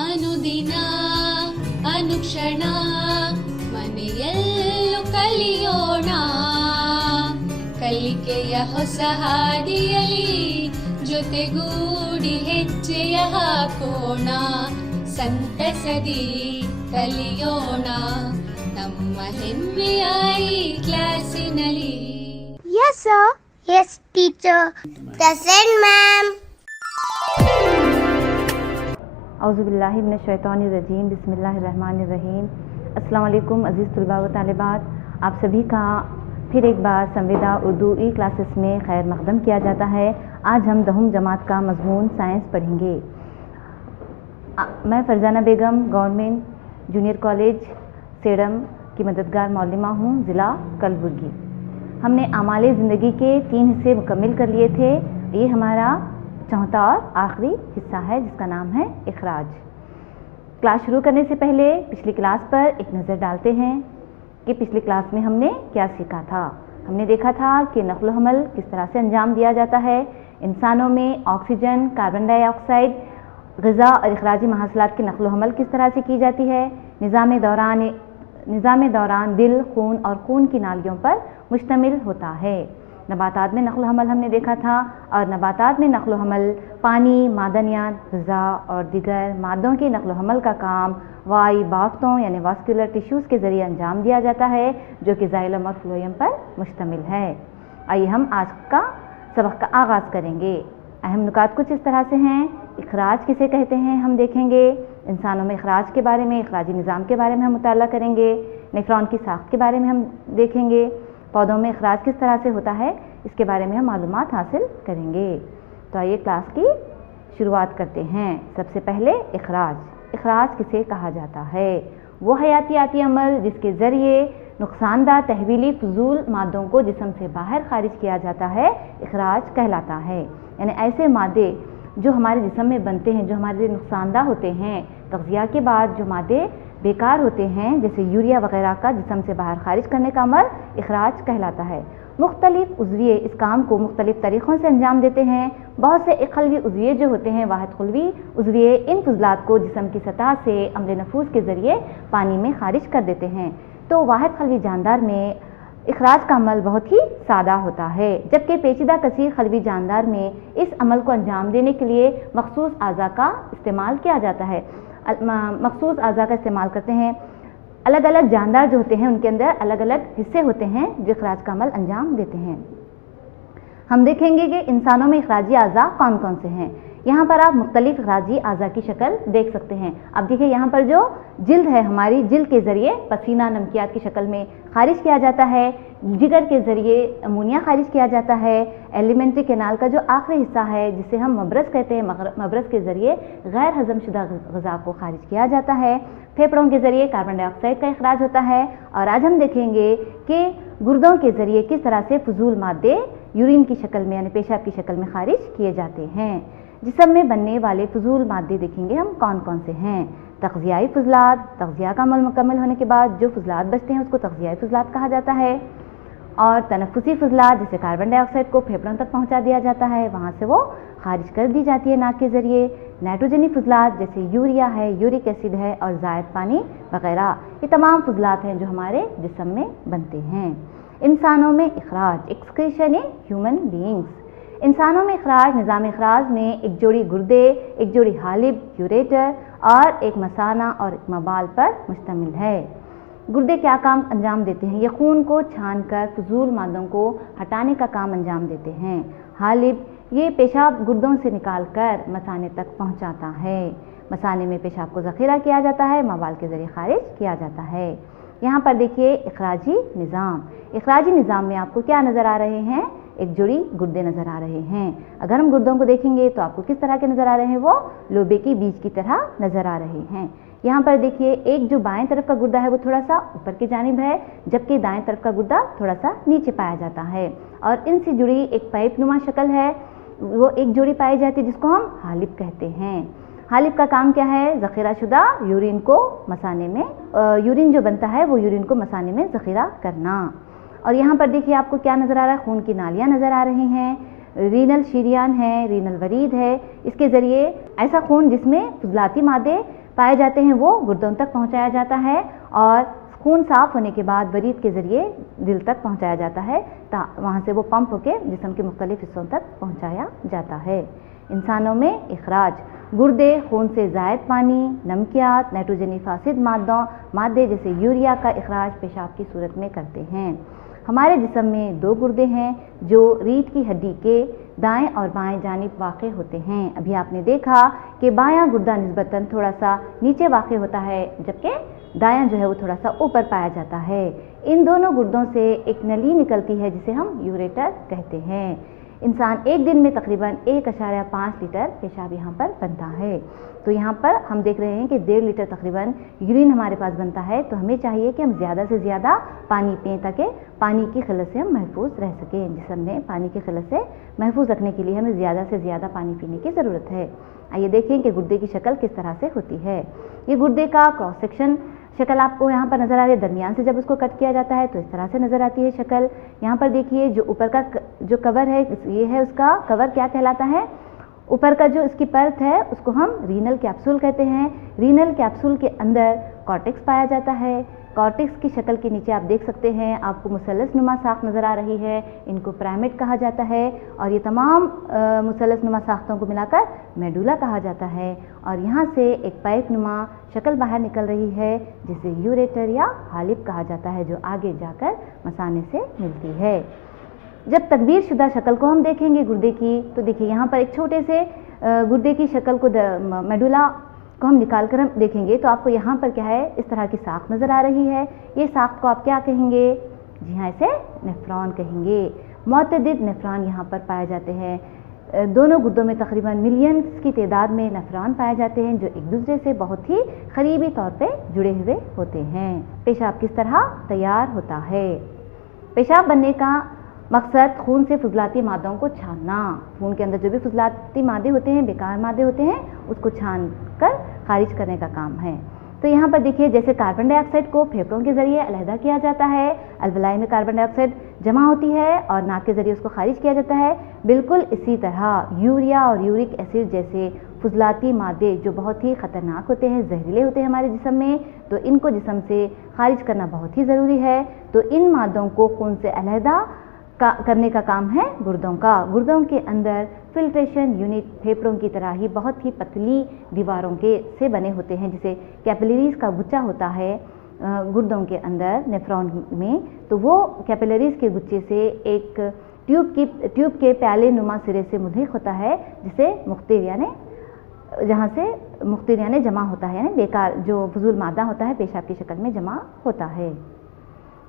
ಅನುದಿನ ಅನುಕ್ಷಣ ಮನೆಯಲ್ಲೂ ಕಲಿಯೋಣ, ಕಲಿಕೆಯ ಹೊಸ ಹಾದಿಯಲಿ ಜೊತೆಗೂಡಿ ಹೆಜ್ಜೆಯ ಹಾಕೋಣ, ಸಂತಸದಿ ಕಲಿಯೋಣ ನಮ್ಮ ಹೆಮ್ಮೆಯ ಈ ಕ್ಲಾಸಿನಲ್ಲಿ. Yes sir. Yes teacher. Present ma'am. औज़ुबिल्लाहि मिनश्शैतानिर्रजीम, बिस्मिल्लाहिर्रहमानिर्रहीम। अस्सलाम वालेकुम अज़ीज़ तलबा व तालिबात, आप सभी का फिर एक बार संविदा उर्दू ई क्लासेस में खैर मक़दम किया जाता है। आज हम 10वीं जमात का मज़मून साइंस पढ़ेंगे। मैं फ़रज़ाना बेगम गवर्नमेंट जूनियर कॉलेज सेडम की मददगार मौलिमा हूँ, ज़िला कलबुर्गी। हमने आमाले ज़िंदगी के 3 हिस्से मुकम्मल कर लिए थे। ये हमारा चौथा और आखिरी हिस्सा है जिसका नाम है इखराज। क्लास शुरू करने से पहले पिछली क्लास पर एक नज़र डालते हैं कि पिछली क्लास में हमने क्या सीखा था। हमने देखा था कि नक़्ल व हमल किस तरह से अंजाम दिया जाता है। इंसानों में ऑक्सीजन, कार्बन डाइऑक्साइड, ग़िज़ा और इखराजी महसूलात की नक़्ल व हमल किस तरह से की जाती है। निज़ाम दौरान दिल, खून और खून की नालियों पर मुश्तमिल होता है। नबातात में नक़्ल व हमल हमने देखा था, और नबातात में नक़्ल व हमल पानी, मादनियात, ग़िज़ा और दीगर मादों के नक़्ल व हमल का काम वाई बाफ्तों यानी वास्कुलर टिश्यूज़ के ज़रिए अंजाम दिया जाता है, जो कि ज़ाइलम और फ्लोएम पर मुश्तमिल है। आइए हम आज का सबक का आगाज़ करेंगे। अहम नुकात कुछ इस तरह से हैं। इखराज किसे कहते हैं हम देखेंगे। इंसानों में इखराज के बारे में, इखराजी निज़ाम के बारे में हम मुताला करेंगे। नेफ्रॉन की साख्त के बारे में हम देखेंगे। पौधों में इखराज किस तरह से होता है इसके बारे में हम मालूमात हासिल करेंगे। तो आइए क्लास की शुरुआत करते हैं। सबसे पहले इखराज किसे कहा जाता है? वो हयातियाती अमल जिसके ज़रिए नुकसानदा तहवीली फजूल मादों को जिस्म से बाहर खारिज किया जाता है, इखराज कहलाता है। यानी ऐसे मादे जो हमारे जिस्म में बनते हैं, जो हमारे लिए नुकसानदा होते हैं, तग़ज़िया के बाद जो मादे बेकार होते हैं जैसे यूरिया वगैरह का जिस्म से बाहर खारिज करने का अमल इखराज कहलाता है। मुख्तलिफ उज़विये इस काम को मुख्तलिफ तरीक़ों से अंजाम देते हैं। बहुत से इक़ल्वी उज़विये जो होते हैं, वाहिद क़ुल्वी उज़विये, इन फजलात को जिस्म की सतह से अम्ल नफूस के ज़रिए पानी में खारिज कर देते हैं। तो वाहिद क़ल्वी जानदार में इखराज का अमल बहुत ही सादा होता है, जबकि पेचीदा कसीर क़ल्वी जानदार में इस अमल को अंजाम देने के लिए मखसूस आज़ा का इस्तेमाल किया जाता है। मखसूस आज़ा का इस्तेमाल करते हैं। अलग अलग जानदार जो होते हैं उनके अंदर अलग अलग हिस्से होते हैं जो इखराज का अमल अंजाम देते हैं। हम देखेंगे कि इंसानों में इखराजी आज़ा कौन कौन से हैं। यहाँ पर आप मुख्तलिफ इखराजी आज़ा की शक्ल देख सकते हैं। अब देखिए यहाँ पर जो जिल्द है, हमारी जिल्द के ज़रिए पसीना नमकियात की शक्ल में खारिज किया जाता है। जिगर के ज़रिए अमोनिया खारिज किया जाता है। एलिमेंट्री कैनाल का जो आखिरी हिस्सा है जिसे हम मबरस कहते हैं, मबरस के ज़रिए गैर हज़म शुदा ग़िज़ा को खारिज किया जाता है। फेफड़ों के ज़रिए कार्बन डाइऑक्साइड का इखराज होता है। और आज हम देखेंगे कि गुर्दों के ज़रिए किस तरह से फजूल मादे यूरिन की शक्ल में यानी पेशाब की शक्ल में खारिज किए जाते हैं। जिस्म में बनने वाले फजूल मादे देखेंगे हम कौन कौन से हैं। तग़ज़ियाई फजलात, तग़ज़िया का अमल मुकम्मल होने के बाद जो फजलात बचते हैं उसको तग़ज़ियाई फजलात कहा जाता है। और तनफ़ुसी फजलात जैसे कार्बन डाइऑक्साइड को फेफड़ों तक पहुँचा दिया जाता है, वहाँ से वो खारिज कर दी जाती है नाक के ज़रिए। नाइट्रोजनी फजलात जैसे यूरिया है, यूरिक एसिड है और ज़ायद पानी वगैरह, ये तमाम फजलात हैं जो हमारे जिस्म में बनते हैं। इंसानों में इखराज, एक्सक्रीशन इन ह्यूमन बीइंग्स। इंसानों में इखराज, निज़ाम इखराज में एक जोड़ी गुर्दे, एक जोड़ी हालिब यूरेटर और एक मसाना और एक मबाल पर मुश्तमिल है। गुर्दे क्या काम अंजाम देते हैं? ये खून को छानकर फजूल मादों को हटाने का काम अंजाम देते हैं। हालिब ये पेशाब गुर्दों से निकालकर मसाने तक पहुंचाता है। मसाने में पेशाब को ज़ख़ीरा किया जाता है, मवाल के ज़रिए खारिज किया जाता है। यहाँ पर देखिए इखराजी निज़ाम। इखराजी निज़ाम में आपको क्या नज़र आ रहे हैं? एक जोड़ी गुर्दे नज़र आ रहे हैं। अगर हम गुर्दों को देखेंगे तो आपको किस तरह के नज़र आ रहे हैं? वो लोबे की बीज की तरह नज़र आ रहे हैं। यहाँ पर देखिए एक जो बाएं तरफ का गुर्दा है वो थोड़ा सा ऊपर की जानिब है, जबकि दाएं तरफ का गुर्दा थोड़ा सा नीचे पाया जाता है। और इनसे जुड़ी एक पाइप नुमा शक्ल है, वो एक जोड़ी पाई जाती है जिसको हम हालिब कहते हैं। हालिब का काम क्या है? ज़ख़ीरा शुदा यूरिन को मसाने में, यूरिन जो बनता है वो यूरिन को मसाने में ज़ख़ीरा करना। और यहाँ पर देखिए आपको क्या नज़र आ रहा है? खून की नालियाँ नज़र आ रही हैं, रीनल शीरियान है, रीनल वरीद है। इसके ज़रिए ऐसा खून जिसमें फजलाती मादे पाए जाते हैं वो गुर्दों तक पहुंचाया जाता है और खून साफ होने के बाद वरीद के ज़रिए दिल तक पहुंचाया जाता है, वहाँ से वो पंप होकर जिस्म के मुख्तलिफ हिस्सों तक पहुंचाया जाता है। इंसानों में इखराज, गुर्दे खून से ज़ायद पानी, नमकियात, नाइट्रोजनी फासिद मादे जैसे यूरिया का इखराज पेशाब की सूरत में करते हैं। हमारे जिस्म में 2 गुर्दे हैं जो रीढ़ की हड्डी के दाएं और बाएं जानिब वाक़ होते हैं। अभी आपने देखा कि बायां गुर्दा निस्बतन थोड़ा सा नीचे वाक़ होता है, जबकि दायां जो है वो थोड़ा सा ऊपर पाया जाता है। इन दोनों गुर्दों से एक नली निकलती है जिसे हम यूरेटर कहते हैं। इंसान एक दिन में तकरीबन 1.5 लीटर पेशाब यहाँ पर बनता है। तो यहाँ पर हम देख रहे हैं कि 1.5 लीटर तकरीबन यूरिन हमारे पास बनता है। तो हमें चाहिए कि हम ज़्यादा से ज़्यादा पानी पिएँ ताकि पानी की खिलत से हम महफूज रह सकें। जिस्म में पानी की खिलत से महफूज रखने के लिए हमें ज़्यादा से ज़्यादा पानी पीने की ज़रूरत है। आइए देखें कि गुर्दे की शक्ल किस तरह से होती है। ये गुर्दे का क्रॉस सेक्शन शक्ल आपको यहाँ पर नज़र आ रही है। दरमियान से जब उसको कट किया जाता है तो इस तरह से नज़र आती है शक्ल। यहाँ पर देखिए जो ऊपर का जो कवर है, ये है उसका कवर, क्या कहलाता है? ऊपर का जो इसकी परत है उसको हम रीनल कैप्सूल कहते हैं। रीनल कैप्सूल के अंदर कॉर्टेक्स पाया जाता है। कॉर्टेक्स की शक्ल के नीचे आप देख सकते हैं, आपको मुसल्लस नुमा साख्त नज़र आ रही है, इनको पिरामिड कहा जाता है। और ये तमाम मुसल्लस नुमा साख्तों को मिलाकर मेडुला कहा जाता है। और यहाँ से एक पाइप नुमा शक्ल बाहर निकल रही है जिसे यूरेटर या हालिब कहा जाता है, जो आगे जाकर मसाने से मिलती है। जब तकबीर शुदा शक्ल को हम देखेंगे गुर्दे की, तो देखिए यहाँ पर एक छोटे से गुर्दे की शक्ल को मेडुला को हम निकाल कर हम देखेंगे तो आपको यहाँ पर क्या है, इस तरह की साख नज़र आ रही है। ये साख को आप क्या कहेंगे? जी हाँ, इसे नेफ्रॉन कहेंगे। मुतअद्दिद नेफ्रॉन यहाँ पर पाए जाते हैं। दोनों गुर्दों में तकरीबन मिलियंस की तादाद में नेफ्रॉन पाए जाते हैं जो एक दूसरे से बहुत ही करीबी तौर पे जुड़े हुए होते हैं। पेशाब किस तरह तैयार होता है? पेशाब बनने का मकसद खून से फुजलाती मादों को छानना। खून के अंदर जो भी फुजलाती मादे होते हैं, बेकार मादे होते हैं, उसको छान कर खारिज करने का काम है। तो यहाँ पर देखिए, जैसे कार्बन डाइऑक्साइड को फेफड़ों के ज़रिए अलहदा किया जाता है, अलवलाई में कार्बन डाइऑक्साइड जमा होती है और नाक के ज़रिए उसको खारिज किया जाता है, बिल्कुल इसी तरह यूरिया और यूरिक एसिड जैसे फुजलाती मादे जो बहुत ही ख़तरनाक होते हैं, जहरीले होते हैं हमारे जिस्म में, तो इनको जिस्म से खारिज करना बहुत ही ज़रूरी है। तो इन मादों को खून से अलहदा करने का काम है गुर्दों का। गुर्दों के अंदर फिल्ट्रेशन यूनिट फेफड़ों की तरह ही बहुत ही पतली दीवारों के से बने होते हैं, जिसे कैपिलरीज का गुच्छा होता है गुर्दों के अंदर नेफ्रॉन में। तो वो कैपिलरीज के गुच्छे से एक ट्यूब के प्याले नुमा सिरे से मुल्हिक होता है, जिसे मुख्तिर यानी जहाँ से मुख्तिर यानी जमा होता है, यानी बेकार जो फजूल मादा होता है पेशाब की शक्ल में जमा होता है।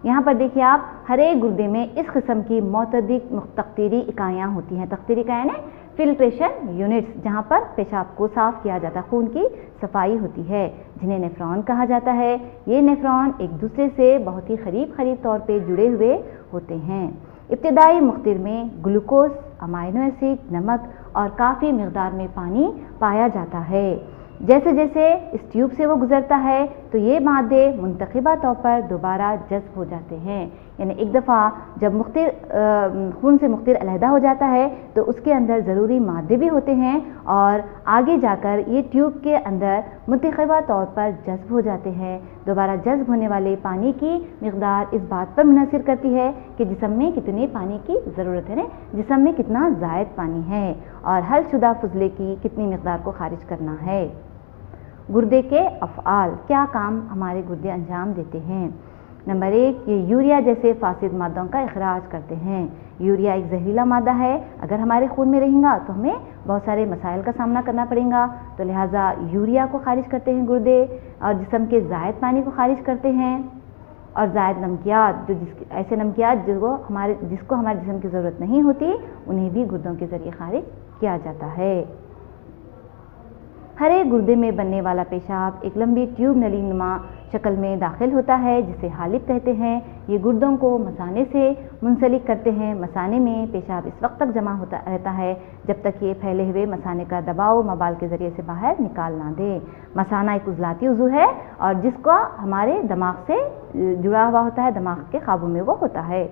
यहाँ पर देखिए आप, हर एक गुर्दे में इस किस्म की मुतअद्दिद तख्तीरी इकाइयाँ होती हैं। तख्तीरी इकाइयाँ यानी फिल्ट्रेशन यूनिट्स, जहाँ पर पेशाब को साफ़ किया जाता है, खून की सफाई होती है, जिन्हें नेफ्रॉन कहा जाता है। ये नेफ्रॉन एक दूसरे से बहुत ही करीब तौर पे जुड़े हुए होते हैं। इब्तिदाई मुख्तिर में ग्लूकोज, अमाइनो एसिड, नमक और काफ़ी मकदार में पानी पाया जाता है। जैसे जैसे इस ट्यूब से वो गुजरता है तो ये मादे मुंतखबा तौर पर दोबारा जज्ब हो जाते हैं। यानी एक दफ़ा जब मुख्तिर खून से मुख्तिर अलहदा हो जाता है तो उसके अंदर ज़रूरी मादे भी होते हैं और आगे जाकर ये ट्यूब के अंदर मुंतखबा तौर पर जज्ब हो जाते हैं। दोबारा जज्ब होने वाले पानी की मकदार इस बात पर मुनहसिर करती है कि जिस्म में कितने पानी की ज़रूरत है, जिस्म में कितना ज़ायद पानी है और हलशुदा फजले की कितनी मकदार को खारिज करना है। गुर्दे के अफ़आल, क्या काम हमारे गुर्दे अंजाम देते हैं? नंबर 1, ये यूरिया जैसे फासिद मादों का इखराज करते हैं। यूरिया एक जहरीला मादा है, अगर हमारे खून में रहेगा तो हमें बहुत सारे मसाइल का सामना करना पड़ेगा। तो लिहाजा यूरिया को खारिज करते हैं गुर्दे और जिस्म के ज़ायद पानी को खारिज करते हैं। और ज़ायद नमकियात, जो ऐसे नमकियात जिसको हमारे जिस्म की ज़रूरत नहीं होती, उन्हें भी गुर्दों के ज़रिए खारिज किया जाता है। हर एक गुर्दे में बनने वाला पेशाब एक लंबी ट्यूब नली नुमा शक्ल में दाखिल होता है, जिसे हालिब कहते हैं। ये गुर्दों को मसाने से मुंसलिक करते हैं। मसाने में पेशाब इस वक्त तक जमा होता रहता है जब तक ये फैले हुए मसाने का दबाव मबाल के ज़रिए से बाहर निकाल ना दे। मसाना एक उज़लाती उज़ू है और जिसका हमारे दिमाग से जुड़ा हुआ होता है, दिमाग के काबू में वो होता है।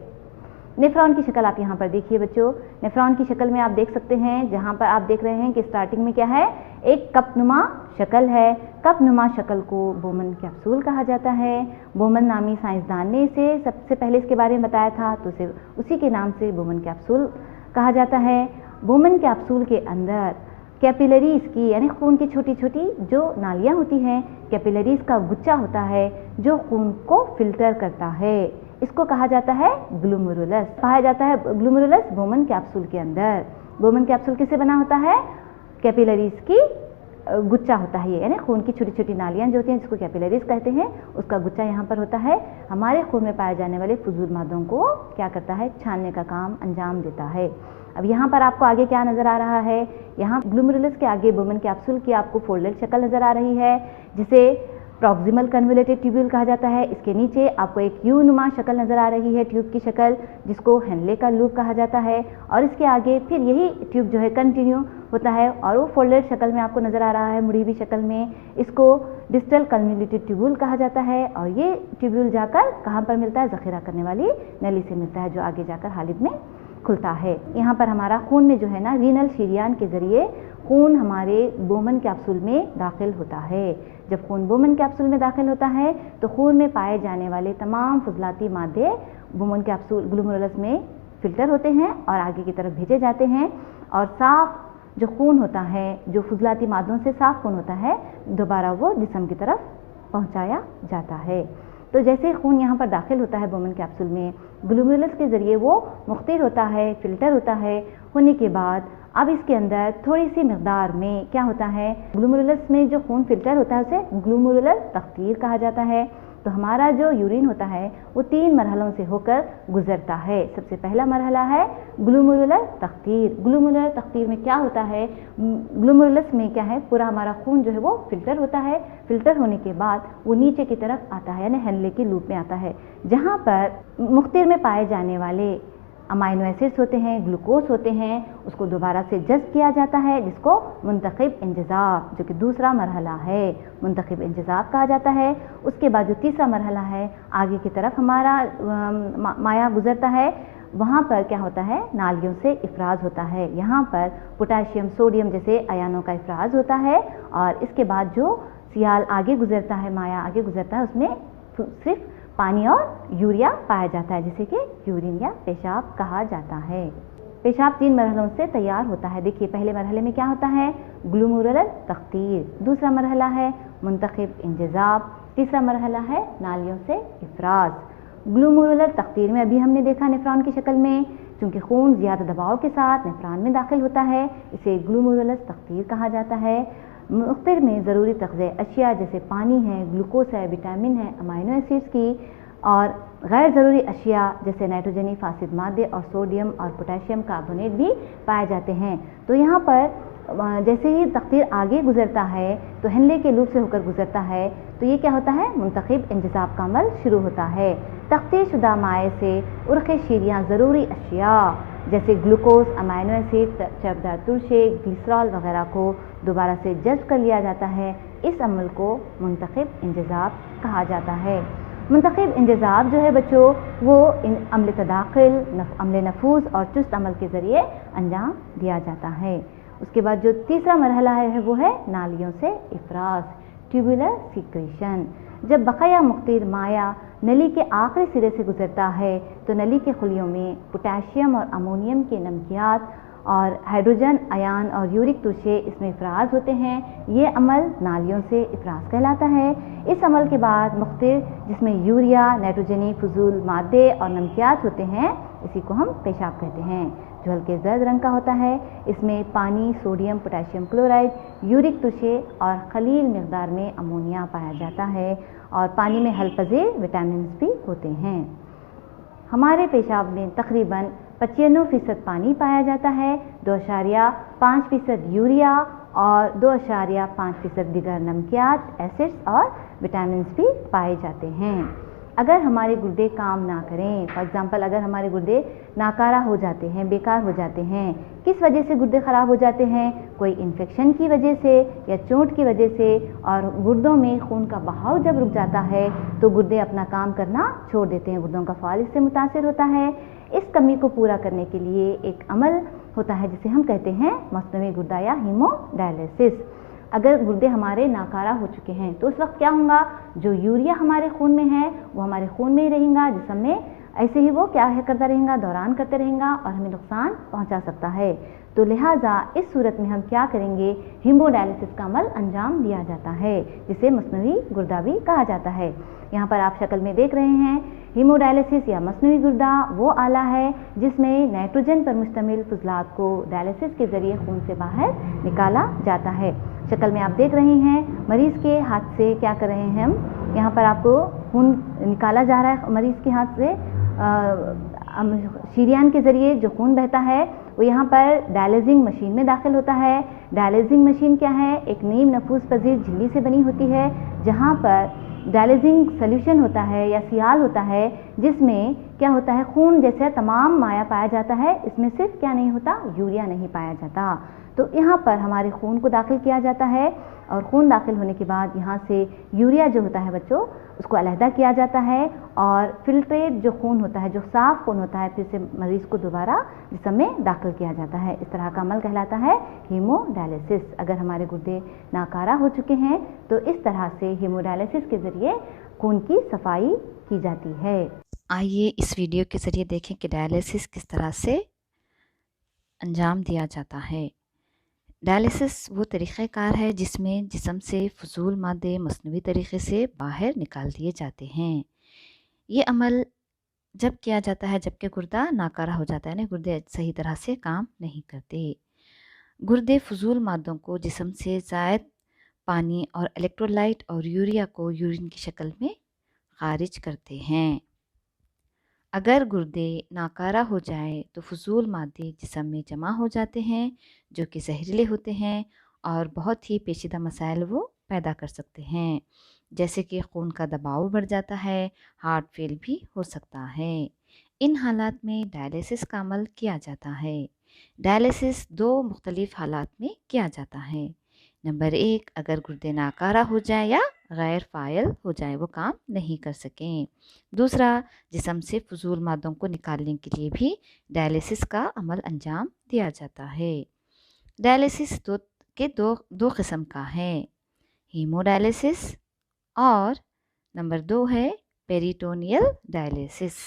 नेफ्रॉन की शक्ल आप यहाँ पर देखिए बच्चों। नेफ्रॉन की शक्ल में आप देख सकते हैं, जहाँ पर आप देख रहे हैं कि स्टार्टिंग में क्या है, एक कपनुमा शक्ल है। कपनुमा शक्ल को बोमन कैप्सूल कहा जाता है। बोमन नामी साइंसदान ने इसे सबसे पहले इसके बारे में बताया था, तो उसे उसी के नाम से बोमन कैप्सूल कहा जाता है। बोमन कैप्सूल के अंदर कैपिलरीज की यानी खून की छोटी छोटी जो नालियाँ होती हैं, कैपिलरीज का गुच्छा होता है जो खून को फिल्टर करता है। इसको कहा जाता है ग्लोमेरुलस। पाया जाता है ग्लोमेरुलस बोमन कैप्सूल के अंदर। बोमन कैप्सूल किससे बना होता है? कैपिलरीज की गुच्छा होता है, यानी खून की छोटी छोटी नालियाँ जो होती हैं जिसको कैपिलरीज कहते हैं, उसका गुच्छा यहाँ पर होता है। हमारे खून में पाए जाने वाले फजूल मादों को क्या करता है? छानने का काम अंजाम देता है। अब यहाँ पर आपको आगे क्या नज़र आ रहा है? यहाँ ग्लोमेरुलस के आगे बोमन कैप्सूल की आपको फोल्डेड शक्ल नज़र आ रही है, जिसे प्रॉक्सिमल कन्वोल्यूटेड ट्यूब्यूल कहा जाता है। इसके नीचे आपको एक यू नुमा शक्ल नज़र आ रही है, ट्यूब की शक्ल, जिसको हेनले का लूप कहा जाता है। और इसके आगे फिर यही ट्यूब जो है कंटिन्यू होता है और वो फोल्डेड शक्ल में आपको नज़र आ रहा है, मुड़ी हुई शक्ल में। इसको डिस्टल कन्वोल्यूटेड ट्यूब्यूल कहा जाता है। और ये ट्यूब्यूल जाकर कहाँ पर मिलता है? ज़ख़ीरा करने वाली नली से मिलता है, जो आगे जाकर हालिब में खुलता है। यहाँ पर हमारा खून में जो है ना, रीनल शरीयान के ज़रिए खून हमारे बोमन कैप्सूल में दाखिल होता है। जब खून बोमन कैप्सूल में दाखिल होता है तो खून में पाए जाने वाले तमाम फजलाती मादे बोमन कैप्सूल ग्लोमेरुलस में फ़िल्टर होते हैं और आगे की तरफ भेजे जाते हैं। और साफ़ जो खून होता है, जो फजलाती मादों से साफ़ खून होता है, दोबारा वो जिस्म की तरफ पहुँचाया जाता है। तो जैसे खून यहाँ पर दाखिल होता है बोमन कैप्सूल में, ग्लोमेरुलस के ज़रिए वो मुख्तिर होता है, फ़िल्टर होता है। होने के बाद अब इसके अंदर थोड़ी सी मकदार में क्या होता है, ग्लोमेरुलस में जो खून फ़िल्टर होता है उसे ग्लोमेरुलर तख्तीर कहा जाता है। तो हमारा जो यूरिन होता है वो 3 मरहलों से होकर गुजरता है। सबसे पहला मरहला है ग्लोमेरुलर तख्तीर। ग्लोमेरुलर तख्तीर में क्या होता है? ग्लोमेरुलस में क्या है, पूरा हमारा खून जो है वो फ़िल्टर होता है। फ़िल्टर होने के बाद वो नीचे की तरफ आता है, यानी हेनले की लूप में आता है, जहाँ पर मुख्तिर में पाए जाने वाले अमाइनो एसिड्स होते हैं, ग्लूकोज होते हैं, उसको दोबारा से जज़्ब किया जाता है, जिसको मुंतखब इंजज़ाब, जो कि दूसरा मरहला है, मुंतखब इंजज़ाब कहा जाता है। उसके बाद जो तीसरा मरहला है, आगे की तरफ हमारा माया गुजरता है, वहाँ पर क्या होता है? नालियों से इफराज होता है। यहाँ पर पोटाशियम सोडियम जैसे अयानों का इफराज होता है। और इसके बाद जो सियाल आगे गुजरता है, माया आगे गुजरता है, उसमें सिर्फ पानी और यूरिया पाया जाता है, जिसे कि यूरिन या पेशाब कहा जाता है। पेशाब 3 मरहलों से तैयार होता है। देखिए, पहले मरहले में क्या होता है? ग्लोमेरुलर तख्तीर। दूसरा मरहला है मुंतखब इंजज़ाब। तीसरा मरहला है नालियों से इफराज। ग्लोमेरुलर तख्तीर में अभी हमने देखा नेफ्रॉन की शक्ल में, चूँकि खून ज़्यादा दबाव के साथ नेफ्रॉन में दाखिल होता है, इसे ग्लोमेरुलर तख्तीर कहा जाता है। मुख्तिर में ज़रूरी तग़ज़िया अशिया जैसे पानी है, ग्लूकोज है, विटामिन है, अमाइनो एसिड्स की, और गैर ज़रूरी अशिया जैसे नाइट्रोजनी फासिद मादे और सोडियम और पोटेशियम कार्बोनेट भी पाए जाते हैं। तो यहाँ पर जैसे ही तख्तीर आगे गुजरता है तो हेनले के लूप से होकर गुजरता है, तो ये क्या होता है? मुंतखब इंजज़ाब का अमल शुरू होता है। तख्तीर शुदा माए से उर्ख़े शीरियाँ ज़रूरी अशिया जैसे ग्लूकोज, अमाइनो एसिड, चरबदार तुरशे, ग्लिसरॉल वगैरह को दोबारा से जज़्ब कर लिया जाता है। इस अमल को मुंतखब इंजज़ाब कहा जाता है। मुंतखब इंजज़ाब जो है बच्चों, वो अमल तदाखिल, अमल नफूज़ और चुस्त अमल के ज़रिए अंजाम दिया जाता है। उसके बाद जो तीसरा मरहला है वो है नालियों से इफराज, ट्यूबुलर सीक्रेशन। जब बकाया मुख्तिर माया नली के आखिरी सिरे से गुजरता है तो नली के खुलियों में पोटेशियम और अमोनियम के नमकियात और हाइड्रोजन अयान और यूरिक तुरशे इसमें इफराज होते हैं। ये अमल नालियों से इफराज कहलाता है। इस अमल के बाद मुख्तिर जिसमें यूरिया, नाइट्रोजनी फजूल मादे और नमकियात होते हैं, इसी को हम पेशाब कहते हैं, जो हल्के जर्द रंग का होता है। इसमें पानी, सोडियम, पोटेशियम क्लोराइड, यूरिक तुरशे और खलील मकदार में अमोनिया पाया जाता है। और पानी में हलफज़े विटामिन भी होते हैं। हमारे पेशाब में तकरीबन 95% पानी पाया जाता है, 2.5% यूरिया और 2.5% दीगर नमकियात, एसिड्स और विटामिन भी पाए जाते हैं। अगर हमारे गुर्दे काम ना करें, फॉर एग्ज़ाम्पल अगर हमारे गुर्दे नाकारा हो जाते हैं, बेकार हो जाते हैं, किस वजह से गुर्दे ख़राब हो जाते हैं? कोई इन्फेक्शन की वजह से या चोट की वजह से। और गुर्दों में खून का बहाव जब रुक जाता है तो गुर्दे अपना काम करना छोड़ देते हैं, गुर्दों का फ़ाल इससे मुतासिर होता है। इस कमी को पूरा करने के लिए एक अमल होता है जिसे हम कहते हैं मस्नवी गुर्दा या हीमोडायलिसिस। अगर गुर्दे हमारे नाकारा हो चुके हैं तो उस वक्त क्या होगा, जो यूरिया हमारे खून में है वो हमारे खून में ही रहेगा, जिस्म में ऐसे ही वो क्या है करता रहेगा, दौरान करते रहेगा और हमें नुकसान पहुंचा सकता है। तो लिहाजा इस सूरत में हम क्या करेंगे, हीमोडायलिसिस का अमल अंजाम दिया जाता है जिसे मस्नवी गुर्दा भी कहा जाता है। यहाँ पर आप शक्ल में देख रहे हैं, हीमोडायलिसिस या मस्नवी गुर्दा वो आला है जिसमें नाइट्रोजन पर मुश्तमिल फुजलात को डायलिसिस के ज़रिए खून से बाहर निकाला जाता है। शक्ल में आप देख रहे हैं मरीज़ के हाथ से क्या कर रहे हैं हम, यहाँ पर आपको खून निकाला जा रहा है मरीज़ के हाथ से। शीरियान के ज़रिए जो खून बहता है वो यहाँ पर डायलिसिंग मशीन में दाखिल होता है। डायलिसिंग मशीन क्या है, एक नीम नफूस पजीर झिल्ली से बनी होती है जहाँ पर डायलिसिंग सोल्यूशन होता है या सियाल होता है, जिसमें क्या होता है, खून जैसे तमाम माया पाया जाता है। इसमें सिर्फ क्या नहीं होता, यूरिया नहीं पाया जाता। तो यहाँ पर हमारे खून को दाखिल किया जाता है और खून दाखिल होने के बाद यहाँ से यूरिया जो होता है बच्चों उसको अलहदा किया जाता है और फिल्ट्रेट जो खून होता है, जो साफ़ खून होता है, फिर से मरीज़ को दोबारा जिस्म में दाखिल किया जाता है। इस तरह का अमल कहलाता है हीमोडायलिसिस। अगर हमारे गुर्दे नाकारा हो चुके हैं तो इस तरह से हीमोडायलिसिस के ज़रिए खून की सफाई की जाती है। आइए इस वीडियो के ज़रिए देखें कि डायलिसिस किस तरह से अंजाम दिया जाता है। डायलिसिस वो तरीक़ाकार है जिसमें जिस्म से फ़ुज़ूल मादे मसनवी तरीक़े से बाहर निकाल दिए जाते हैं। ये अमल जब किया जाता है जबकि गुर्दा नाकारा हो जाता है, ना गुर्दे सही तरह से काम नहीं करते। गुर्दे फ़ुज़ूल मादों को जिस्म से ज़ायद पानी और इलेक्ट्रोलाइट और यूरिया को यूरिन की शक्ल में खारिज करते हैं। अगर गुर्दे नाकारा हो जाए तो फ़ुज़ूल मादे जिस्म में जमा हो जाते हैं जो कि जहरीले होते हैं और बहुत ही पेचीदा मसाइल वो पैदा कर सकते हैं, जैसे कि खून का दबाव बढ़ जाता है, हार्ट फेल भी हो सकता है। इन हालात में डायलिसिस का अमल किया जाता है। डायलिसिस दो मुख्तलिफ़ हालात में किया जाता है। नंबर 1, अगर गुर्दे नाकारा हो जाए या गैर फ़ाइल हो जाए, वो काम नहीं कर सकें। दूसरा, जिस्म से फ़ुज़ूल मादों को निकालने के लिए भी डायलिसिस का अमल अंजाम दिया जाता है। डायलिसिस दो किस्म का है, हीमोडायलिसिस और नंबर 2 है पेरिटोनियल डायलिसिस।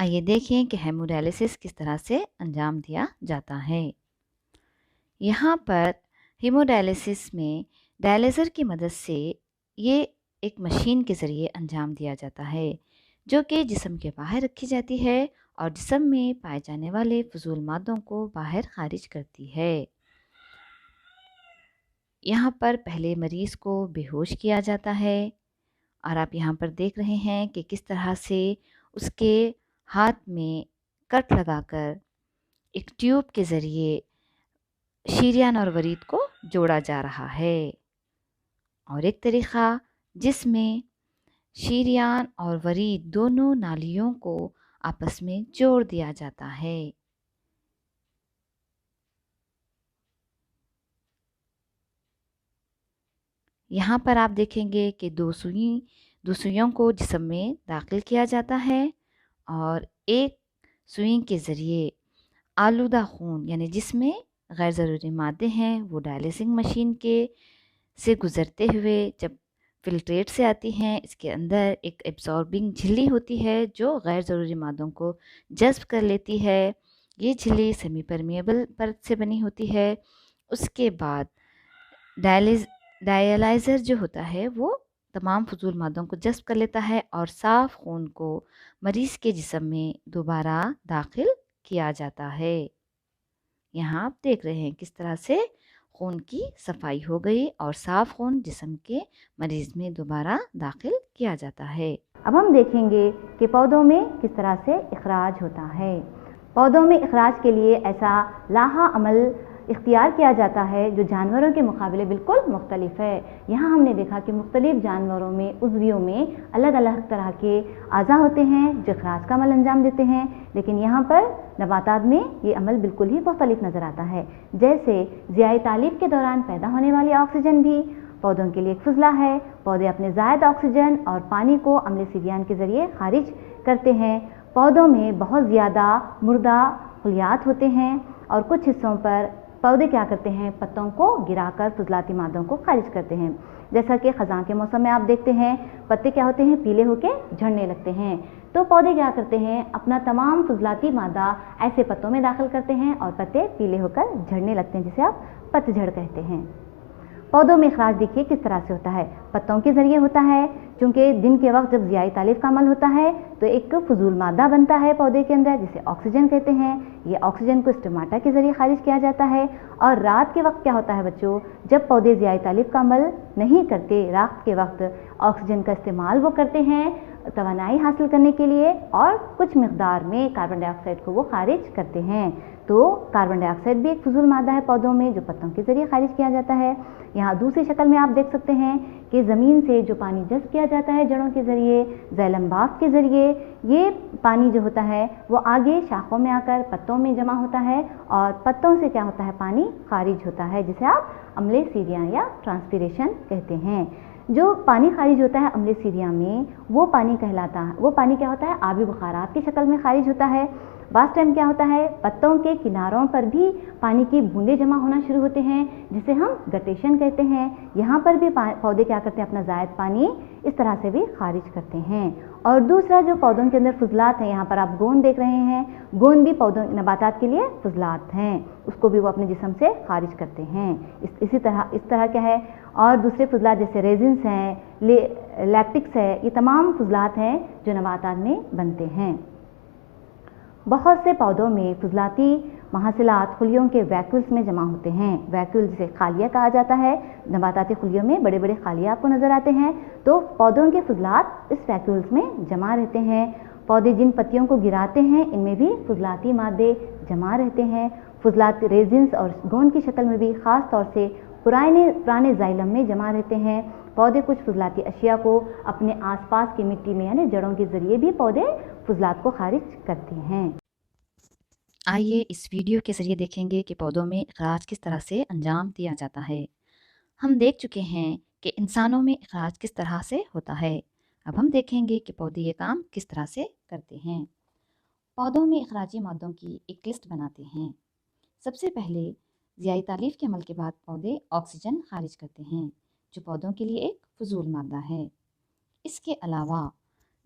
आइए देखें कि हीमोडायलिसिस किस तरह से अंजाम दिया जाता है। यहाँ पर हीमोडायलिसिस में डायलिज़र की मदद से ये एक मशीन के ज़रिए अंजाम दिया जाता है जो कि जिस्म के बाहर रखी जाती है और जिस्म में पाए जाने वाले फ़ुज़ूल मादों को बाहर खारिज करती है। यहाँ पर पहले मरीज़ को बेहोश किया जाता है और आप यहाँ पर देख रहे हैं कि किस तरह से उसके हाथ में कट लगाकर एक ट्यूब के ज़रिए शीरियान और वरीद को जोड़ा जा रहा है, और एक तरीक़ा जिसमें शीरियान और वरीद दोनों नालियों को आपस में जोड़ दिया जाता है। यहाँ पर आप देखेंगे कि दो सुइयों को जिस्म में दाखिल किया जाता है और एक सुई के ज़रिए आलूदा खून यानी जिसमें गैर ज़रूरी मादे हैं वो डायलिसिंग मशीन के से गुज़रते हुए जब फिल्ट्रेट से आती हैं, इसके अंदर एक एब्जॉर्बिंग झिल्ली होती है जो गैर ज़रूरी मादों को जज़्ब कर लेती है। ये झिल्ली सेमी परमिएबल परत से बनी होती है। उसके बाद डायलाइज़र जो होता है वो तमाम फ़ुज़ूल मादों को जज़्ब कर लेता है और साफ़ खून को मरीज़ के जिस्म में दोबारा दाखिल किया जाता है। यहाँ आप देख रहे हैं किस तरह से खून की सफाई हो गई और साफ़ खून जिस्म के मरीज़ में दोबारा दाखिल किया जाता है। अब हम देखेंगे कि पौधों में किस तरह से इखराज होता है। पौधों में इखराज के लिए ऐसा लाहा अमल इख्तियार किया जाता है जो जानवरों के मुकाबले बिल्कुल मुख्तलिफ है। यहाँ हमने देखा कि मुख्तलिफ जानवरों में उज़वियों में अलग अलग तरह के अज़ा होते हैं जो इखराज का अमल अंजाम देते हैं, लेकिन यहाँ पर नबातात में ये अमल बिल्कुल ही मुख्तलिफ नज़र आता है। जैसे ज़ियाए तालीफ के दौरान पैदा होने वाली ऑक्सीजन भी पौधों के लिए एक फजला है। पौधे अपने ज़ायद ऑक्सीजन और पानी को अम्ल सिरियान के ज़रिए खारिज करते हैं। पौधों में बहुत ज़्यादा मुर्दा खलियात होते हैं और कुछ हिस्सों पर पौधे क्या करते हैं, पत्तों को गिराकर फजलाती मादों को खारिज करते हैं। जैसा कि ख़ज़ां के मौसम में आप देखते हैं पत्ते क्या होते हैं, पीले होकर झड़ने लगते हैं। तो पौधे क्या करते हैं, अपना तमाम फजलाती मादा ऐसे पत्तों में दाखिल करते हैं और पत्ते पीले होकर झड़ने लगते हैं, जिसे आप पतझड़ कहते हैं। पौधों में इखराज देखिए किस तरह से होता है, पत्तों के ज़रिए होता है। चूँकि दिन के वक्त जब ज़ियाई तालीफ का अमल होता है तो एक फजूल मादा बनता है पौधे के अंदर, जिसे ऑक्सीजन कहते हैं। ये ऑक्सीजन को स्टोमाटा के ज़रिए खारिज किया जाता है। और रात के वक्त क्या होता है बच्चों, जब पौधे ज़ियाई तालीफ का अमल नहीं करते, रात के वक्त ऑक्सीजन का इस्तेमाल वो करते हैं तवानाई हासिल करने के लिए, और कुछ मकदार में कार्बन डाइऑक्साइड को वो खारिज करते हैं। तो कार्बन डाइऑक्साइड भी एक फजूल मादा है पौधों में, जो पत्तों के ज़रिए खारिज किया जाता है। यहाँ दूसरी शक्ल में आप देख सकते हैं कि ज़मीन से जो पानी जज़्ब किया जाता है जड़ों के ज़रिए, ज़ैलम बाफ के ज़रिए, ये पानी जो होता है वो आगे शाखों में आकर पत्तों में जमा होता है और पत्तों से क्या होता है, पानी खारिज होता है, जिसे आप अम्ले सीरिया या ट्रांसपीरेशन कहते हैं। जो पानी खारिज होता है अम्ले सीरिया में, वो पानी कहलाता है, वो पानी क्या होता है, आबी बुखारात की शक्ल में खारिज होता है। बास टाइम क्या होता है, पत्तों के किनारों पर भी पानी की बूंदें जमा होना शुरू होते हैं, जिसे हम गटेशन कहते हैं। यहाँ पर भी पौधे क्या करते हैं, अपना ज़ायद पानी इस तरह से भी खारिज करते हैं। और दूसरा जो पौधों के अंदर फजलात हैं, यहाँ पर आप गोंद देख रहे हैं, गोंद भी पौधों नबातात के लिए फजलात हैं, उसको भी वो अपने जिस्म से खारिज करते हैं। इस तरह क्या है, और दूसरे फजलात जैसे रेजिन्स हैं, लैक्टिक्स है, ये तमाम फजलात हैं जो नबातात में बनते हैं। बहुत से पौधों में फजलाती महासिलात खुलियों के वैक्यूल्स में जमा होते हैं। वैक्यूल जिसे खालिया कहा जाता है, नबाताती खुलियों में बड़े बड़े खालिया आपको नज़र आते हैं। तो पौधों के फजलात इस वैक्यूल्स में जमा रहते हैं। पौधे जिन पत्तियों को गिराते हैं इनमें भी फजलाती मादे जमा रहते हैं। फजलात रेजिन्स और गोंद की शक्ल में भी ख़ास तौर से पुराने जाइलम में जमा रहते हैं। पौधे कुछ फजलाती अशिया को अपने आसपास की मिट्टी में यानी जड़ों के ज़रिए भी पौधे फजलात को खारिज करते हैं। आइए इस वीडियो के ज़रिए देखेंगे कि पौधों में इखराज किस तरह से अंजाम दिया जाता है। हम देख चुके हैं कि इंसानों में इखराज किस तरह से होता है। अब हम देखेंगे कि पौधे ये काम किस तरह से करते हैं। पौधों में इखराजी मादों की एक लिस्ट बनाते हैं। सबसे पहले ज़ियाई तालीफ के अमल के बाद पौधे ऑक्सीजन खारिज करते हैं, जो पौधों के लिए एक फजूल मादा है। इसके अलावा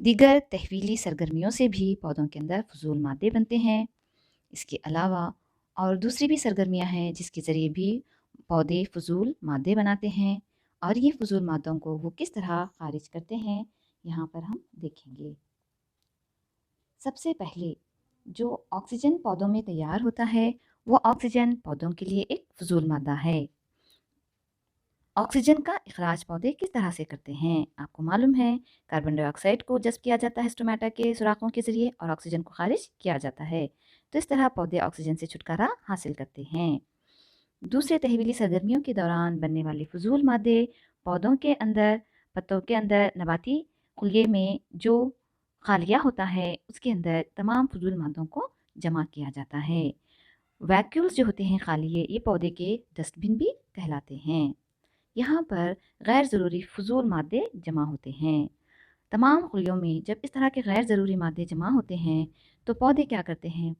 दीगर तहवीली सरगर्मियों से भी पौधों के अंदर फजूल मादे बनते हैं। इसके अलावा और दूसरी भी सरगर्मियाँ हैं जिसके ज़रिए भी पौधे फजूल मादे बनाते हैं, और ये फजूल मादों को वो किस तरह खारिज करते हैं यहाँ पर हम देखेंगे। सबसे पहले जो ऑक्सीजन पौधों में तैयार होता है वो ऑक्सीजन पौधों के लिए एक फजूल मादा है। ऑक्सीजन का इखराज पौधे किस तरह से करते हैं, आपको मालूम है कार्बन डाइऑक्साइड को जज़्ब किया जाता है स्टोमेटा के सुराखों के ज़रिए और ऑक्सीजन को खारिज किया जाता है। तो इस तरह पौधे ऑक्सीजन से छुटकारा हासिल करते हैं। दूसरे तहवीली सरगर्मियों के दौरान बनने वाले फजूल मादे पौधों के अंदर, पत्तों के अंदर, नबाती खुलिये में जो खालिया होता है उसके अंदर तमाम फजूल मादों को जमा किया जाता है। वैक्यूल्स जो होते हैं खालिये, ये पौधे के डस्टबिन भी कहलाते हैं। यहाँ पर गैर ज़रूरी फजूल मादे जमा होते हैं। तमाम खुलियों में जब इस तरह के गैर ज़रूरी मादे जमा होते हैं तो पौधे क्या करते हैं,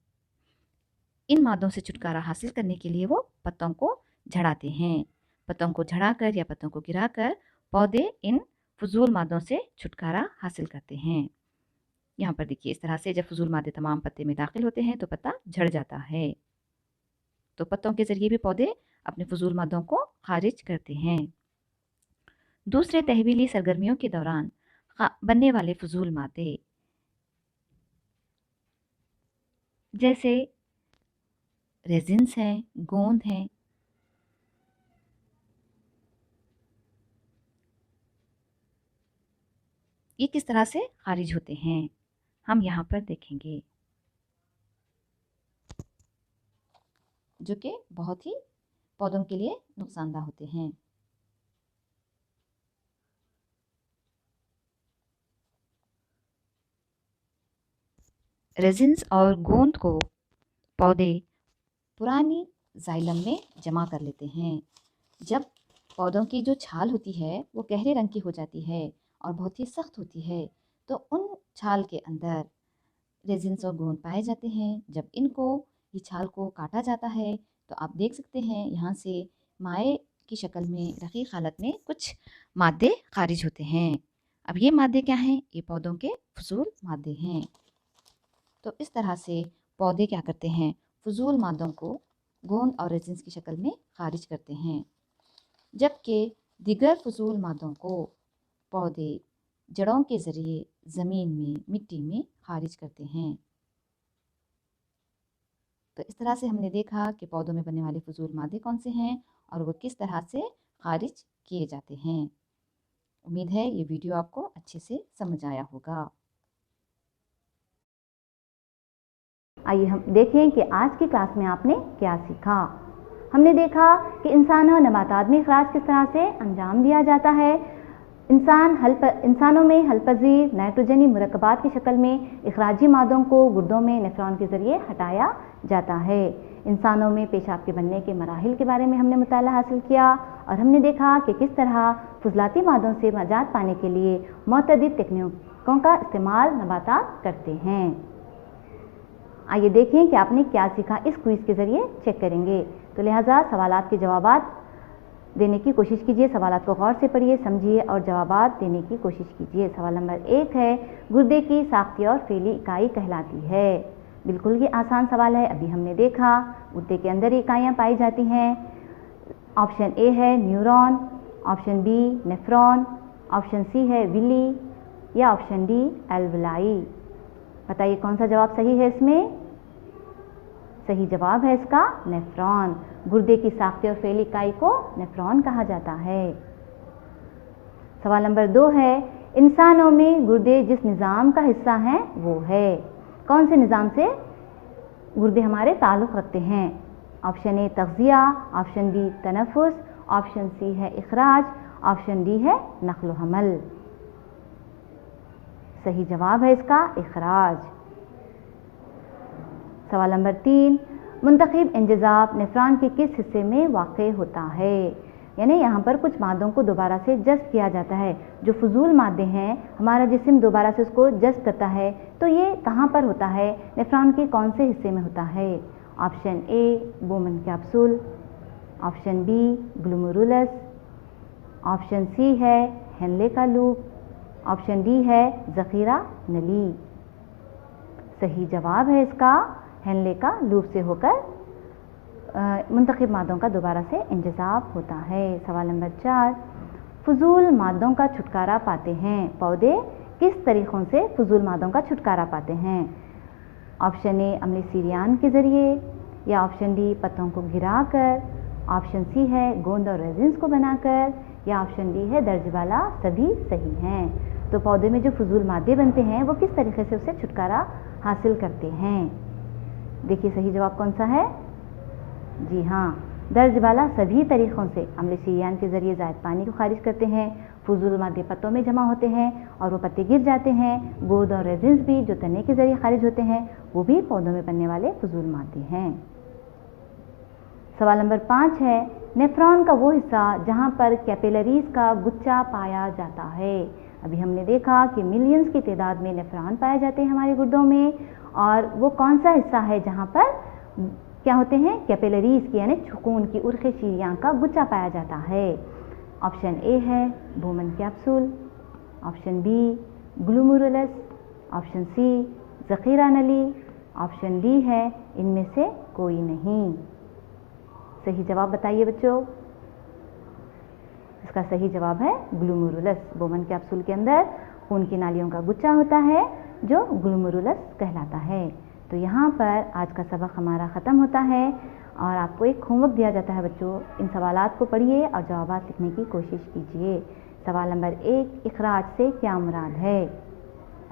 इन मादों से छुटकारा हासिल करने के लिए वो पत्तों को झड़ाते हैं। पत्तों को झड़ाकर या पत्तों को गिराकर पौधे इन फजूल मादों से छुटकारा हासिल करते हैं। यहाँ पर देखिए इस तरह से जब फजूल मादे तमाम पत्ते में दाखिल होते हैं तो पत्ता झड़ जाता है। तो पत्तों के ज़रिए भी पौधे अपने फजूल मादों को खारिज करते हैं। दूसरे तहवीली सरगर्मियों के दौरान बनने वाले फजूल मादे जैसे रेजिन्स हैं, गोंद हैं, ये किस तरह से खारिज होते हैं हम यहाँ पर देखेंगे, जो कि बहुत ही पौधों के लिए नुकसानदाह होते हैं। रेजिन्स और गोंद को पौधे पुरानी जाइलम में जमा कर लेते हैं। जब पौधों की जो छाल होती है वो गहरे रंग की हो जाती है और बहुत ही सख्त होती है, तो उन छाल के अंदर रेजिन्स और गोंद पाए जाते हैं। जब इनको ये छाल को काटा जाता है तो आप देख सकते हैं यहाँ से माए की शक्ल में रकीक हालत में कुछ मादे खारिज होते हैं। अब ये मादे क्या हैं? ये पौधों के फजूल मादे हैं। तो इस तरह से पौधे क्या करते हैं? फजूल मादों को गोंद और रेजिन्स की शक्ल में खारिज करते हैं, जबकि दिगर फजूल मादों को पौधे जड़ों के ज़रिए ज़मीन में, मिट्टी में खारिज करते हैं। तो इस तरह से हमने देखा कि पौधों में बनने वाले फजूल मादे कौन से हैं और वो किस तरह से खारिज किए जाते हैं। उम्मीद है ये वीडियो आपको अच्छे से समझ आया होगा। आइए हम देखें कि आज की क्लास में आपने क्या सीखा। हमने देखा कि इंसान और नबातात में इखराज किस तरह से अंजाम दिया जाता है। इंसानों में हलपजीर नाइट्रोजनी मुरक्कबात की शक्ल में इखराजी मादों को गुर्दों में नेफ्रॉन के ज़रिए हटाया जाता है। इंसानों में पेशाब के बनने के मराहिल के बारे में हमने मुताला हासिल किया और हमने देखा कि किस तरह फजलाती मादों से निजात पाने के लिए मुतअद्दिद तकनीकों का इस्तेमाल नबातात करते हैं। आइए देखें कि आपने क्या सीखा, इस क्विज़ के ज़रिए चेक करेंगे। तो लिहाजा सवालात के जवाबात देने की कोशिश कीजिए। सवालात को गौर से पढ़िए, समझिए और जवाबात देने की कोशिश कीजिए। सवाल नंबर 1 है, गुर्दे की साख्ती और फेली इकाई कहलाती है। बिल्कुल ये आसान सवाल है, अभी हमने देखा गुर्दे के अंदर इकाइयाँ पाई जाती हैं। ऑप्शन ए है neuron, option B nephron, option C है विली या ऑप्शन डी एल्वलाई। बताइए कौन सा जवाब सही है इसमें? सही जवाब है इसका नेफ्रॉन। गुर्दे की साख्ती और फेली इकाई को नेफ्रॉन कहा जाता है। सवाल नंबर 2 है, इंसानों में गुर्दे जिस निज़ाम का हिस्सा हैं वो है। कौन से निज़ाम से गुर्दे हमारे ताल्लुक़ रखते हैं? ऑप्शन ए तग़ज़िया, ऑप्शन बी तनफ़ुस, ऑप्शन सी है इखराज, ऑप्शन डी है नक़्ल व हमल। सही जवाब है इसका इखराज। सवाल नंबर 3, मुंतखब इंजज़ाब नेफ्रॉन के किस हिस्से में वाक़ होता है? यानी यहाँ पर कुछ मादों को दोबारा से जज़्ब किया जाता है। जो फजूल मादे हैं हमारा जिस्म दोबारा से उसको जज़्ब करता है, तो ये कहाँ पर होता है? नेफ्रॉन के कौन से हिस्से में होता है? Option A Bowman capsule, option B glomerulus, option C है हेनले का लूप, ऑप्शन डी है ज़ख़ीरा नली। सही जवाब है इसका हेनले का लूप से होकर मुंतखब मादों का दोबारा से इंजज़ाब होता है। सवाल नंबर 4, फजूल मादों का छुटकारा पाते हैं पौधे किस तरीक़ों से फजूल मादों का छुटकारा पाते हैं? ऑप्शन ए अम्ल सीरियान के ज़रिए या ऑप्शन डी पत्तों को गिराकर, ऑप्शन सी है गोंद और रेजिन्स को बनाकर या ऑप्शन डी है दर्ज वाला। सभी सही हैं। तो पौधे में जो फजूल मादे बनते हैं वो किस तरीके से उससे छुटकारा हासिल करते हैं? देखिए सही जवाब कौन सा है? जी हाँ, दर्ज वाला सभी तरीक़ों से अम्ल सीरियान के ज़रिए ज़ायद पानी को खारिज करते हैं। फजूल मादे पत्तों में जमा होते हैं और वो पत्ते गिर जाते हैं। गोंद और रेजिन्स भी जो तने के ज़रिए खारिज होते हैं वो भी पौधों में बनने वाले फजूल मादे हैं। सवाल नंबर 5 है, नेफ्रॉन का वो हिस्सा जहाँ पर कैपिलरीज का गुच्छा पाया जाता है। अभी हमने देखा कि मिलियंस की तादाद में नेफ्रॉन पाए जाते हैं हमारे गुर्दों में, और वो कौन सा हिस्सा है जहाँ पर क्या होते हैं? कैपिलरीज की यानी खून की उर्ख़े शीरियाँ का गुच्छा पाया जाता है। ऑप्शन ए है Bowman capsule, option B glomerulus, option C ज़ख़ीरा नली, ऑप्शन डी है इनमें से कोई नहीं। सही जवाब बताइए बच्चों। इसका सही जवाब है ग्लोमेरुलस। बोमन कैप्सूल के अंदर खून की नालियों का गुच्छा होता है जो ग्लोमेरुलस कहलाता है। तो यहाँ पर आज का सबक हमारा ख़त्म होता है और आपको एक होमवर्क दिया जाता है बच्चों। इन सवालात को पढ़िए और जवाबात लिखने की कोशिश कीजिए। सवाल नंबर 1, इखराज से क्या मुराद है?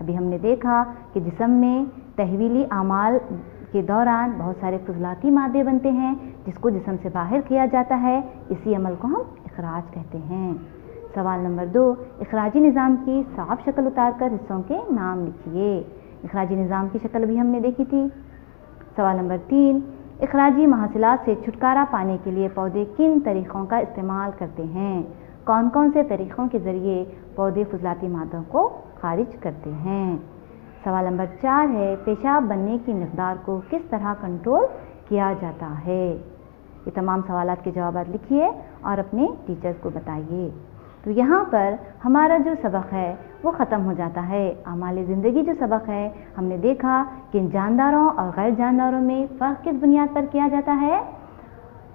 अभी हमने देखा कि जिस्म में तहवीली आमाल के दौरान बहुत सारे फजलाती मादे बनते हैं जिसको जिस्म से बाहर किया जाता है। इसी अमल को हम इखराज कहते हैं। सवाल नंबर 2, इखराजी निज़ाम की साफ शक्ल उतार कर हिस्सों के नाम लिखिए। इखराजी निज़ाम की शक्ल भी हमने देखी थी। सवाल नंबर 3, इखराजी महसूलात से छुटकारा पाने के लिए पौधे किन तरीक़ों का इस्तेमाल करते हैं? कौन कौन से तरीक़ों के ज़रिए पौधे फजलाती मादों को खारिज करते हैं? सवाल नंबर 4 है, पेशाब बनने की मकदार को किस तरह कंट्रोल किया जाता है। ये तमाम सवालात के जवाब लिखिए और अपने टीचर्स को बताइए। तो यहाँ पर हमारा जो सबक है वो ख़त्म हो जाता है। आमाल ज़िंदगी जो सबक है, हमने देखा कि जानदारों और गैर जानदारों में फ़र्क किस बुनियाद पर किया जाता है।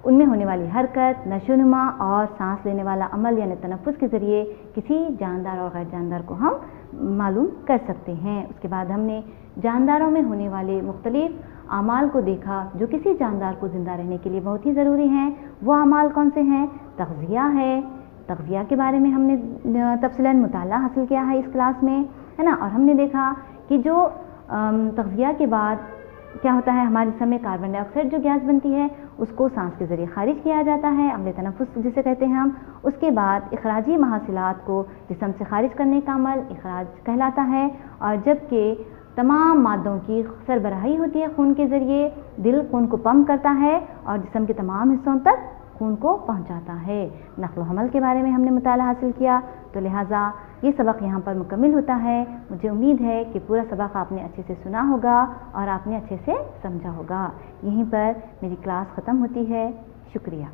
उनमें होने वाली हरकत, नशोनुमा और सांस लेने वाला अमल यानी तनफ़ुस के ज़रिए किसी जानदार और गैर जानदार को हम मालूम कर सकते हैं। उसके बाद हमने जानदारों में होने वाले मुख्तलिफ आमाल को देखा जो किसी जानदार को ज़िंदा रहने के लिए बहुत ही ज़रूरी हैं। वो आमाल कौन से हैं? तग़ज़िया है। तग़ज़िया के बारे में हमने तफ़सीलन मुताला हासिल किया है इस क्लास में, है ना। और हमने देखा कि जो तग़ज़िया के बाद क्या होता है, हमारे जिस्म में कार्बन डाइऑक्साइड जो गैस बनती है उसको सांस के ज़रिए खारिज किया जाता है, अमल तनफ़ुस जिसे कहते हैं हम। उसके बाद इखराजी महसूलात को जिस्म से खारिज करने का अमल इखराज कहलाता है। और जबकि तमाम मादों की सरबराही होती है खून के ज़रिए, दिल खून को पंप करता है और जिस्म के तमाम हिस्सों तक खून को पहुंचाता है। नक़्ल व हमल के बारे में हमने मुताला हासिल किया। तो लिहाजा ये सबक यहाँ पर मुकम्मिल होता है। मुझे उम्मीद है कि पूरा सबक आपने अच्छे से सुना होगा और आपने अच्छे से समझा होगा। यहीं पर मेरी क्लास ख़त्म होती है। शुक्रिया।